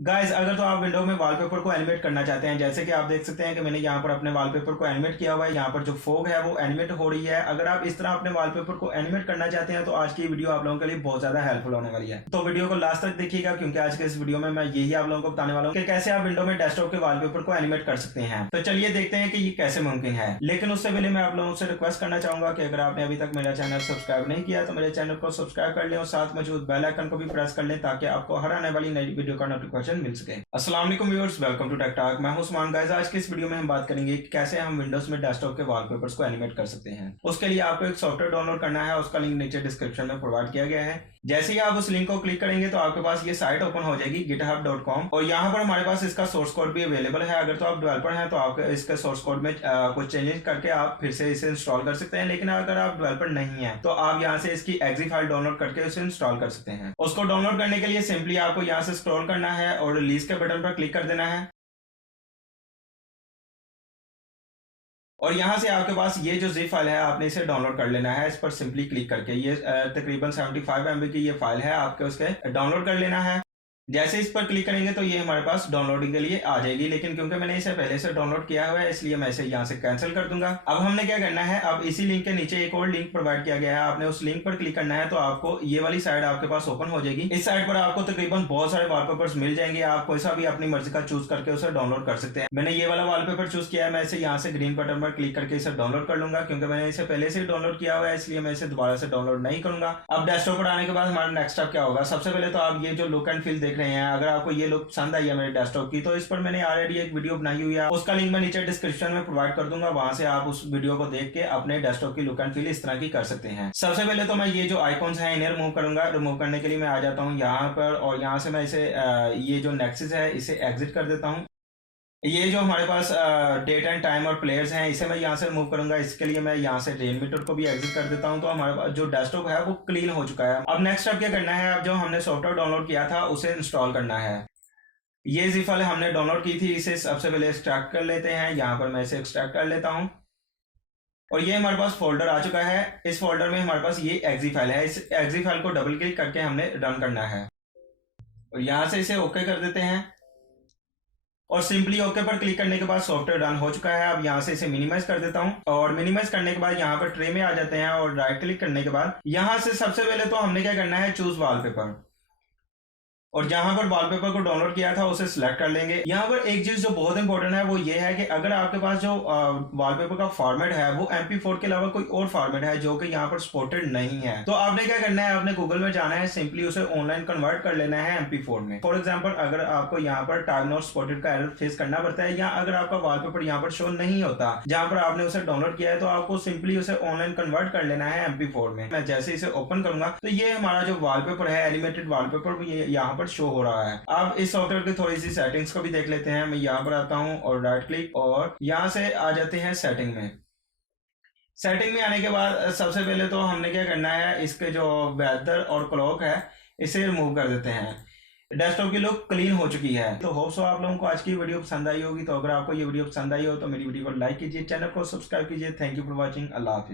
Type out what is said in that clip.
Guys अगर तो आप विंडो में वॉलपेपर को एनिमेट करना चाहते हैं, जैसे कि आप देख सकते हैं कि मैंने यहाँ पर अपने वॉलपेपर को एनिमेट किया हुआ है। यहाँ पर जो फोग है वो एनिमेट हो रही है। अगर आप इस तरह अपने वॉलपेपर को एनिमेट करना चाहते हैं तो आज की वीडियो आप लोगों के लिए बहुत ज्यादा हेल्पफुल होने वाली है। तो वीडियो को लास्ट तक देखिएगा, क्योंकि आज के इस वीडियो में मैं यही आप लोगों को बताने वाला हूँ कि कैसे आप विंडो में डेस्कटॉप के वॉलपेपर को एनिमेट कर सकते हैं। तो चलिए देखते हैं कि ये कैसे मुमकिन है। लेकिन उससे पहले मैं आप लोगों से रिक्वेस्ट करना चाहूंगा कि अगर आपने अभी तक मेरा चैनल सब्सक्राइब नहीं किया तो मेरे चैनल को सब्सक्राइब कर लें और साथ मौजूद बेल आइकन को भी प्रेस कर लें ताकि आपको हर आने वाली नई वीडियो का नोटिफिकेशन मिल सके। अस्सलाम वालेकुम viewers, welcome to Tech Talk. मैं हूं उस्मान। गाइस आज की इस वीडियो में हम बात करेंगे कि कैसे हम विंडोज में डेस्कटॉप के वॉलपेपर्स को एनिमेट कर सकते हैं। उसके लिए आपको एक सॉफ्टवेयर डाउनलोड करना है, उसका लिंक नीचे डिस्क्रिप्शन में प्रोवाइड किया गया है। जैसे ही आप उस लिंक को क्लिक करेंगे तो आपके पास ये साइट ओपन हो जाएगी github.com, और यहाँ पर हमारे पास इसका सोर्स कोड भी अवेलेबल है। अगर तो आप डेवलपर हैं तो आप इसके सोर्स कोड में कुछ चेंजेस करके आप फिर से इसे इंस्टॉल कर सकते हैं। लेकिन अगर आप डेवलपर नहीं है तो आप यहाँ से इसकी एग्जी फाइल डाउनलोड करके उसे इंस्टॉल कर सकते हैं। उसको डाउनलोड करने के लिए सिंपली आपको यहाँ से स्क्रॉल करना है और रिलीज के बटन पर क्लिक कर देना है। और यहाँ से आपके पास ये जो जिप फाइल है आपने इसे डाउनलोड कर लेना है। इस पर सिंपली क्लिक करके ये तकरीबन 75 MB की ये फाइल है, आपके उसके डाउनलोड कर लेना है। जैसे इस पर क्लिक करेंगे तो ये हमारे पास डाउनलोडिंग के लिए आ जाएगी, लेकिन क्योंकि मैंने इसे पहले से डाउनलोड किया हुआ है इसलिए मैं इसे यहाँ से कैंसिल कर दूंगा। अब हमने क्या करना है, अब इसी लिंक के नीचे एक और लिंक प्रोवाइड किया गया है, आपने उस लिंक पर क्लिक करना है तो आपको ये वाली साइड आपके पास ओपन हो जाएगी। इस साइड पर आपको तकरीबन बहुत सारे वॉलपेपर्स मिल जाएंगे, आप कोई सा भी अपनी मर्जी का चूज करके उसे डाउनलोड कर सकते हैं। मैंने ये वाला वॉलपेपर चूज किया है, मैं इसे यहाँ से ग्रीन बटन पर क्लिक करके इसे डाउनलोड कर लूंगा। क्योंकि मैंने इसे पहले से डाउनलोड किया हुआ है इसलिए मैं इसे दोबारा से डाउनलोड नहीं करूंगा। अब डेस्कटॉप पर आने के बाद हमारा नेक्स्ट स्टेप क्या होगा, सबसे पहले तो आप ये जो लुक एंड फील देख रहे हैं, अगर आपको ये लुक पसंद आई है मेरे डेस्कटॉप की तो इस पर मैंने ऑलरेडी एक वीडियो बनाई हुई है, उसका लिंक मैं नीचे डिस्क्रिप्शन में प्रोवाइड कर दूंगा। वहां से आप उस वीडियो को देख के अपने डेस्कटॉप की लुक एंड फील इस तरह की कर सकते हैं। सबसे पहले तो मैं ये जो आइकॉन्स हैं इन्हें रिमूव करूंगा। रिमूव करने के लिए मैं आ जाता हूँ यहाँ पर और यहाँ से मैं इसे ये जो नेक्सस है इसे एग्जिट कर देता हूँ। ये जो हमारे पास डेट एंड टाइम और प्लेयर्स हैं इसे मैं यहाँ से रिमूव करूंगा। इसके लिए मैं यहाँ से रेन मीटर को भी एग्जिट कर देता हूँ। तो हमारे पास जो डेस्कटॉप है वो क्लीन हो चुका है। अब नेक्स्ट स्टेप क्या करना है, अब जो हमने सॉफ्टवेयर डाउनलोड किया था उसे इंस्टॉल करना है। ये जिप फाइल हमने डाउनलोड की थी, इसे सबसे पहले एक्सट्रैक्ट कर लेते हैं। यहाँ पर मैं इसे एक्सट्रैक्ट कर लेता हूँ और ये हमारे पास फोल्डर आ चुका है। इस फोल्डर में हमारे पास ये एग्जी फाइल है, इस एग्जी फाइल को डबल क्लिक करके हमने रन करना है और यहाँ से इसे ओके कर देते हैं। और सिंपली ओके पर क्लिक करने के बाद सॉफ्टवेयर रन हो चुका है। अब यहाँ से इसे मिनिमाइज कर देता हूँ और मिनिमाइज करने के बाद यहाँ पर ट्रे में आ जाते हैं और राइट क्लिक करने के बाद यहाँ से सबसे पहले तो हमने क्या करना है, चूज वॉलपेपर, और जहां पर वॉलपेपर को डाउनलोड किया था उसे सिलेक्ट कर लेंगे। यहाँ पर एक चीज जो बहुत इंपॉर्टेंट है वो ये है कि अगर आपके पास जो वॉलपेपर का फॉर्मेट है वो MP4 के अलावा कोई और फॉर्मेट है जो कि यहाँ पर सपोर्टेड नहीं है, तो आपने क्या करना है, आपने गूगल में जाना है, सिंपली उसे ऑनलाइन कन्वर्ट कर लेना है MP4 में। फॉर एग्जाम्पल अगर आपको यहाँ पर टाइम नॉट सपोर्टेड का एरर फेस करना पड़ता है या अगर आपका वॉलपेपर यहाँ पर शो नहीं होता जहां पर आपने उसे डाउनलोड किया है, तो आपको सिंपली उसे ऑनलाइन कन्वर्ट कर लेना है MP4 में। मैं जैसे इसे ओपन करूंगा तो ये हमारा जो वॉलपेपर है एनिमेटेड वॉलपेपर यहाँ पर शो हो रहा है। अब इस सॉफ्टवेयर की थोड़ी सी सेटिंग्स को भी देख लेते हैं। मैं यहाँ पर आता हूँ और राइट क्लिक और यहाँ से आ जाते हैं सेटिंग में। सेटिंग में आने के बाद सबसे पहले तो हमने क्या करना है, इसके जो वेदर और क्लॉक है इसे रिमूव कर देते हैं। डेस्कटॉप की लुक क्लीन हो चुकी है। तो होप सो आप लोगों को आज की वीडियो पसंद आई होगी। तो अगर आपको ये वीडियो पसंद आई हो तो मेरी वीडियो को लाइक कीजिए, चैनल को सब्सक्राइब कीजिए। Thank you for watching. Allah Hafiz.